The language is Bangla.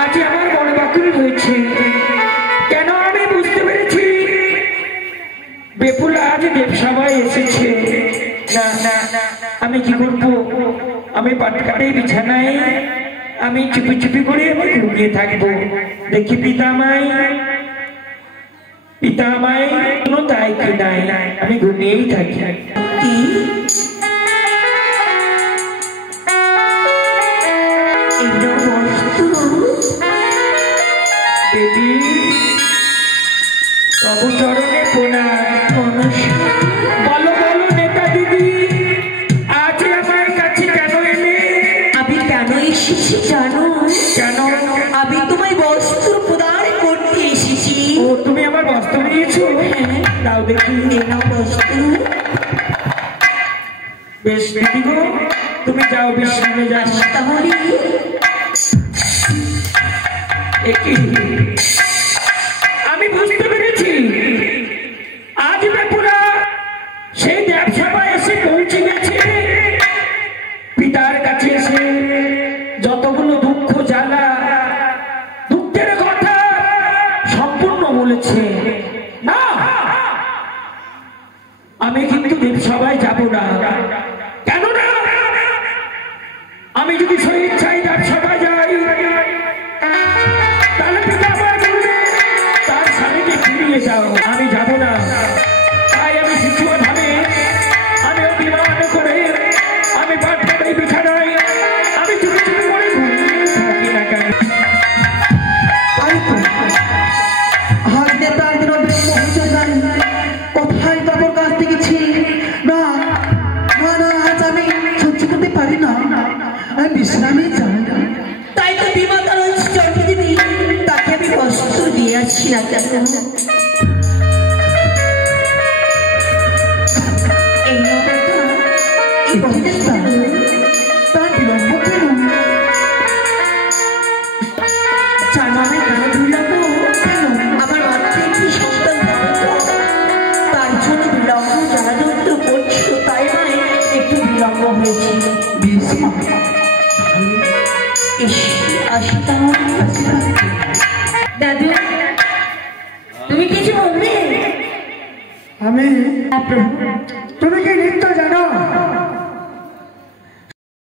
আজ আমার বড় বাকুল হয়েছে। কেন আমি বুঝতে পেরেছি বেপুল আজ দেবসভায় এসেছে। না না আমি কি করবো, আমি পাটকাটে বিছানায় আমি চুপি চুপি করে আমি ঘুমিয়ে থাকবো। দেখি পিতামাই কোনো দায় কি নাই, আমি ঘুমিয়েই থাকি। দেবী তবু চরণে প্রণাম। বলো বলো নেতা দিদি, আজ আমার কাছে কেন এলে? আমি কেন এসেছি জানো? কেন? আমি তোমায় বস্ত্র প্রদান করতে এসেছি। ও তুমি আমার বস্ত্র নিয়েছো? দাও দেখি। নাও বস্ত্র। বেশ দিদি গো, তুমি যাও বিশ্রামে যাও। তাহলে আমি বুঝতে পেরেছি আজ বেপুরা সেই দেবসভায় এসে পৌঁছে গেছে। পিতার কাছে এসে যতগুলো দুঃখ জ্বালা দুঃখের কথা সম্পূর্ণ বলেছে। না, আমি কিন্তু দেবসভায় যাব না। কেন না? আমি যদি স্বেচ্ছায় দেবসভায় যাই তাহলে পিতা আমার বলবে তার স্বামীকে ফিরিয়ে যাও। আমি যাব না। তাই আমি শিশুয়া ধামে আমি বিমান করে আমি পাটকাটে বিছানায় আমি চুপি চুপি করে ঘুমিয়ে থাকি না কেন? কোথায় বাবুর কাছ থেকে না না না, আজ আমি সহ্য করতে পারি না, আমি বিশ্রামে যাই। তাই তো বিমাতা রয়েছে জন্মদিনী, তাকে আমি বস্ত্র দিয়ে আসছি না কেন? এই তার বিলম্ব কেন? জানাবে কেন বিলম্ব কেন? আমার মাত্র একটি সন্তান, তার জন্য বিলম্ব যারা যন্ত্র করছিল তাই নয়, একটু বিলম্ব হয়েছে। দাদু তুমি কিছু বলবে? আমি তুমি কি নৃত্য জানো?